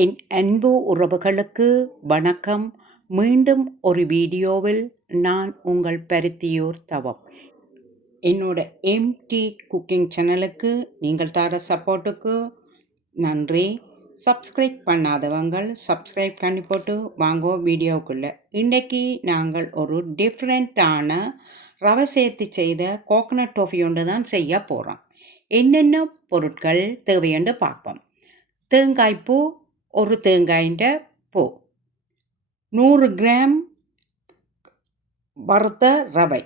என் அன்பு உறவுகளுக்கு வணக்கம். மீண்டும் ஒரு வீடியோவில் நான் உங்கள் பருத்தியூர் தவம். என்னோட எம்டி குக்கிங் சேனலுக்கு நீங்கள் தர சப்போர்ட்டுக்கு நன்றி. சப்ஸ்கிரைப் பண்ணாதவங்கள் சப்ஸ்கிரைப் பண்ணி போட்டு வாங்கோ வீடியோக்குள்ளே. இன்றைக்கி நாங்கள் ஒரு டிஃப்ரெண்ட்டான ரவை சேர்த்து செய்த கோகனட் டோஃபி ஒன்று தான் செய்ய போகிறோம் என்னென்ன பொருட்கள் தேவையென்று பார்ப்போம். தேங்காய்ப்பூ ஒரு தேங்காயிൻ്റെ பூ. நூறு கிராம் வறுத்த ரவை.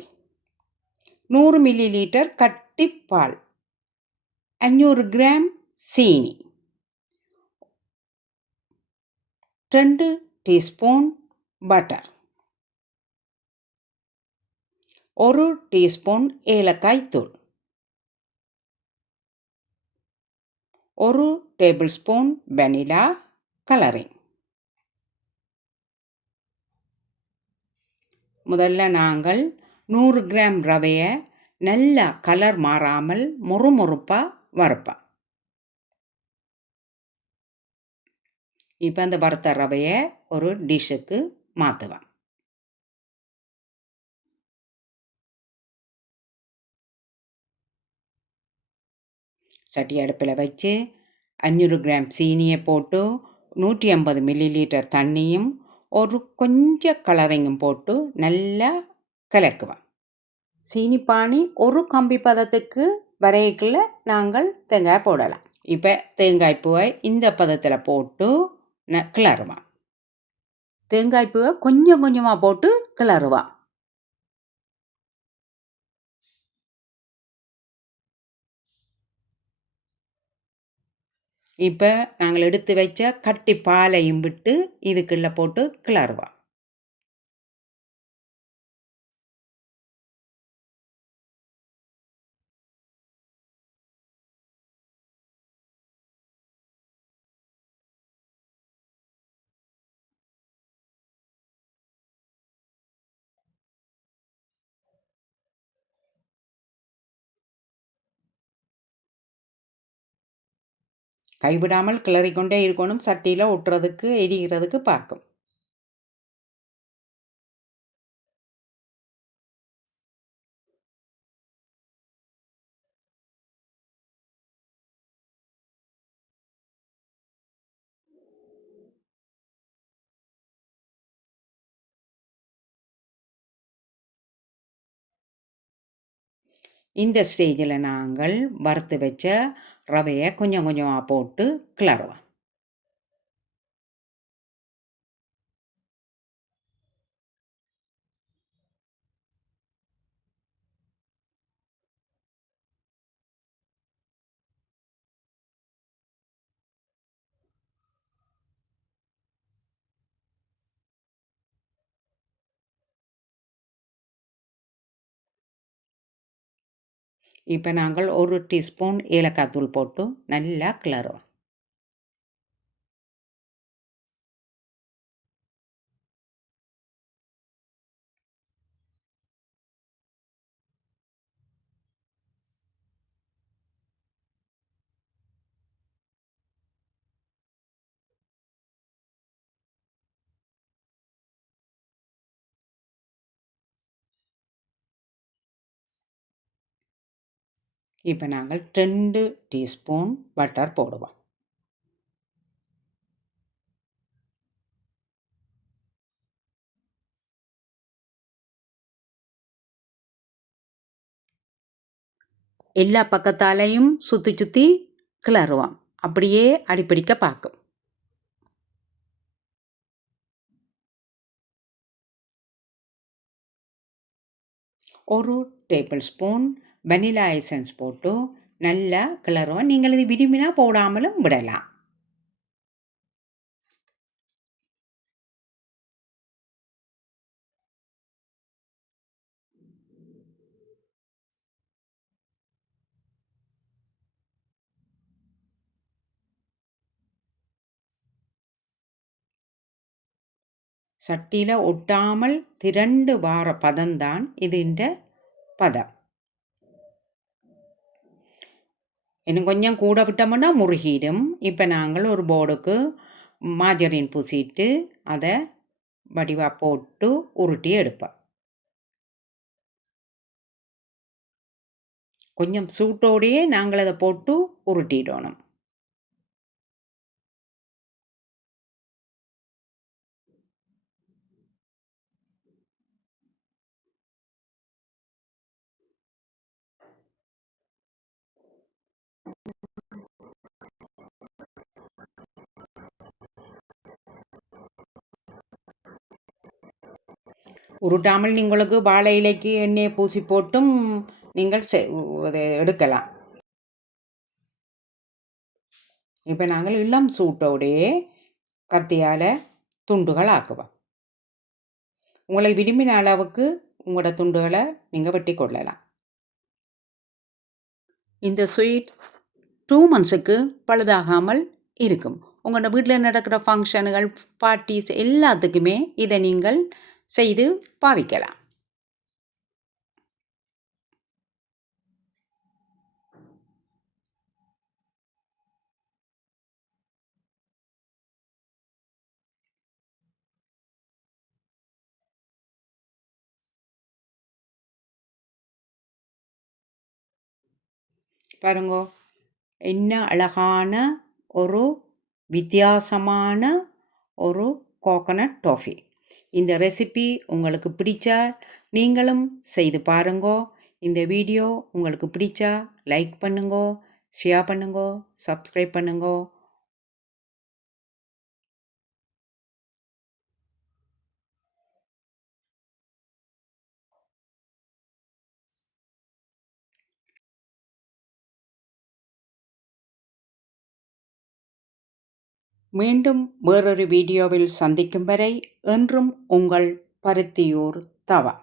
நூறு மில்லி லிட்டர் கட்டிப்பால் அஞ்சூறு கிராம் சீனி. ரெண்டு டீஸ்பூன் பட்டர். ஒரு டீஸ்பூன் ஏலக்காய் தூள். ஒரு டேபிள் ஸ்பூன் வெனிலா. கலரிங் முதல்ல நாங்கள் நூறு கிராம் ரவையை நல்லா கலர் மாறாமல் முறுமுறுப்பாக வறுப்பேன் இப்போ அந்த வறுத்த ரவையை ஒரு டிஷ்ஷுக்கு மாற்றுவேன் சட்டி அடுப்பில் வச்சு அஞ்சூறு கிராம் சீனியை போட்டு நூற்றி ஐம்பது மில்லி லிட்டர் தண்ணியும் ஒரு கொஞ்சம் கலரையும் போட்டு நல்லா கலக்குவேன் சீனிப்பானி ஒரு கம்பி பதத்துக்கு வரைக்குள்ள நாங்கள் தேங்காய் போடலாம். இப்போ தேங்காய் பூவை இந்த பதத்தில் போட்டு ந கிளறுவான் தேங்காய் பூவை கொஞ்சம் கொஞ்சமாக போட்டு கிளறுவான் இப்போ நாங்கள் எடுத்து வச்ச கட்டி பாலையும் விட்டு இதுக்குள்ளே போட்டு கிளறுவோம். கைவிடாமல் கிளறிக்கொண்டே இருக்கணும் சட்டியில் ஒட்டுறதுக்கு எரிகிறதுக்கு பார்க்கும். இந்த ஸ்டேஜில் நாங்கள் வறுத்து வச்ச ரவையை கொஞ்சம் கொஞ்சமாக போட்டு கிளறுவேன் இப்போ நாங்கள் ஒரு டீஸ்பூன் ஏலக்காய் தூள் போட்டு நல்லா கிளறுவோம். இப்போ நாங்கள் ரெண்டு டீஸ்பூன் பட்டர் போடுவோம். எல்லா பக்கத்தாலையும் சுற்றி சுற்றி கிளறுவோம். அப்படியே அடிப்பிடிக்க பார்க்கும். ஒரு டேபிள் ஸ்பூன் வெனிலா எசன்ஸ் போட்டு நல்லா கிளறுவோம் நீங்கள் இது விரும்பினா போடாமலும் விடலாம். சட்டியில் ஒட்டாமல் திரண்டு வார பதம்தான் இதுன்ற பதம். இன்னும் கொஞ்சம் கூட விட்டோம்னா முருகிடும். இப்போ நாங்கள் ஒரு போர்டுக்கு மாஜரின் பூசிட்டு அதை வடிவாக போட்டு உருட்டி எடுப்போம். கொஞ்சம் சூட்டோடையே நாங்கள் அதை போட்டு உருட்டிடணும். உருட்டாமல் நீங்களுக்கு வாழை இலைக்கு எண்ணெயை பூசி போட்டும் நீங்கள் அதை எடுக்கலாம். இப்போ நாங்கள் இளம் சூட்டோடையே கத்தியால் துண்டுகள் ஆக்குவோம். உங்களை விரும்பின அளவுக்கு உங்களோட துண்டுகளை நீங்கள் வெட்டி கொள்ளலாம். இந்த ஸ்வீட் டூ மந்த்ஸுக்கு பழுதாகாமல் இருக்கும். உங்களோட வீட்டில் நடக்கிற ஃபங்க்ஷனுகள் பார்ட்டிஸ் எல்லாத்துக்குமே இதை நீங்கள் செய்து பாவிக்கலாம். பாருங்கோ என்ன அழகான ஒரு வித்தியாசமான ஒரு கோகனட் டாஃபி இந்த ரெசிபி உங்களுக்கு பிடிச்சா நீங்களும் செய்து பாருங்கோ. இந்த வீடியோ உங்களுக்கு பிடிச்சா லைக் பண்ணுங்கோ ஷேர் பண்ணுங்கோ சப்ஸ்கிரைப் பண்ணுங்கோ. மீண்டும் வேறொரு வீடியோவில் சந்திக்கும் வரை என்றும் உங்கள் பருத்தியூர் தவா.